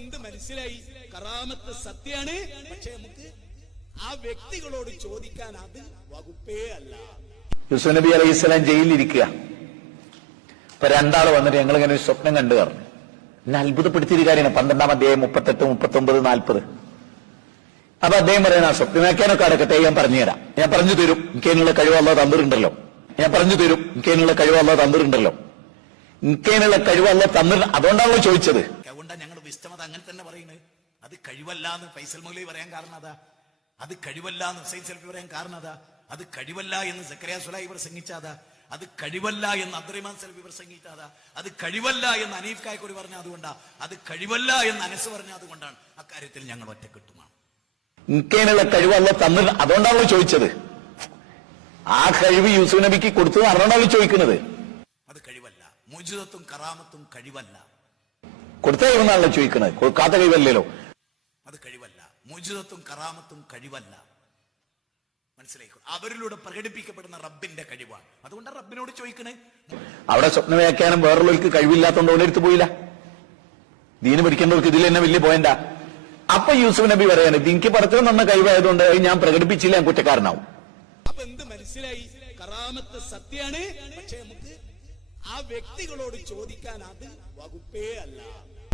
എന്ത് മനസ്സിലായി? കറാമത്ത് സത്യാണ്, പക്ഷെ നമുക്ക് ആ വ്യക്തികളോട് ചോദിക്കാൻ അത് വകുപ്പേ അല്ല. യൂസുഫ് നബി അലൈഹി സ്വലാം ജയിലിലിരിക്കുക. ഇപ്പൊ രണ്ടാള് വന്നിട്ട് ഞങ്ങൾ ഇങ്ങനെ ഒരു സ്വപ്നം കണ്ടു പറഞ്ഞു. എന്നെ അത്ഭുതപ്പെടുത്തിയൊരു കാര്യമാണ്. 12-ാം അധ്യായം 38, 39, 40. അപ്പൊ അദ്ദേഹം പറയുന്ന ആ സ്വപ്നമാക്കാനൊക്കെ അടക്കട്ടെ, ഞാൻ പറഞ്ഞുതരാം. ഞാൻ പറഞ്ഞു തരും, എനിക്കതിനുള്ള കഴിവ് അല്ലാതെ തന്നിട്ടുണ്ടല്ലോ. ഞാൻ പറഞ്ഞു തരും, എനിക്കതിനുള്ള കഴിവ് അല്ലാതെ തന്നിട്ടുണ്ടല്ലോ. എനിക്കതിനുള്ള കഴിവ് അല്ലാതെ തന്നിട്ട് അതുകൊണ്ടാണല്ലോ ചോദിച്ചത്. അതുകൊണ്ടാണ് ഞങ്ങൾ വിസ്തമത അങ്ങനെ തന്നെ പറയുന്നത്. അത് കഴിവല്ല എന്ന് ഫൈസൽ മൗലവി പറയാൻ കാരണം അതാ. അത് കഴിവല്ല എന്ന് ഹുസൈൻ സലഫി പറയാൻ കാരണം അതാ. അത് കഴിവല്ല എന്ന് സക്കറിയ സുലൈഹി പ്രസംഗിച്ചാതാ. അത് കഴിവല്ല എന്ന് അബ്ദുറഹ്മാൻ സലഫി പ്രസംഗിച്ചാതാ. അത് കഴിവല്ല എന്ന് അനീഫ് കായ്ക്കുറി പറഞ്ഞ അതുകൊണ്ടാ. അത് കഴിവല്ല എന്ന് അനസ് പറഞ്ഞ അതുകൊണ്ടാണ്. അക്കാര്യത്തിൽ ഞങ്ങൾ ഒറ്റക്കെട്ടുമാണ്. എനിക്കതിനുള്ള കഴിവ് അല്ലാതെ തന്നിട്ട് അതുകൊണ്ടാണല്ലോ ചോദിച്ചത്. ആ കഴിവ് യൂസുഫ് നബിക്ക് കൊടുത്തത് അതുകൊണ്ടാണല്ലോ ചോദിക്കുന്നത്. അത് കഴിവല്ല. മുജിദത്തും കറാമത്തും കഴിവല്ല. കൊടുത്ത കഴിവെന്നാണല്ലോ ചോദിക്കുന്നത്, കൊടുക്കാത്ത കഴിവല്ലല്ലോ. അത് കഴിവല്ല. മുജിദത്തും കറാമത്തും കഴിവല്ല. മനസ്സിലായിക്കോ? അവരിലൂടെ പ്രകടിപ്പിക്കപ്പെടുന്ന റബ്ബിന്റെ കഴിവാണ്. അതുകൊണ്ടാണ് റബ്ബിനോട് ചോദിക്കണേ. അവിടെ സ്വപ്ന വ്യാഖ്യാനം വേറുള്ളവർക്ക് കഴിവില്ലാത്തതുകൊണ്ട് അവിടെ എടുത്തു പോയില്ല. ദീന് പഠിക്കേണ്ടവർക്ക് ഇതിൽ തന്നെ വലിയ പോയിന്റാ. അപ്പൊ യൂസുഫ് നബി പറയാണ്, എനിക്ക് പടച്ചവൻ തന്ന കഴിവായതുകൊണ്ട് ഞാൻ പ്രകടിപ്പിച്ചില്ല, ഞാൻ കുറ്റക്കാരനാവും. അപ്പൊ എന്ത് മനസ്സിലായി? കറാമത്ത് സത്യാണ്, പക്ഷെ നമുക്ക് ആ വ്യക്തികളോട് ചോദിക്കാൻ അത് വകുപ്പേ അല്ല.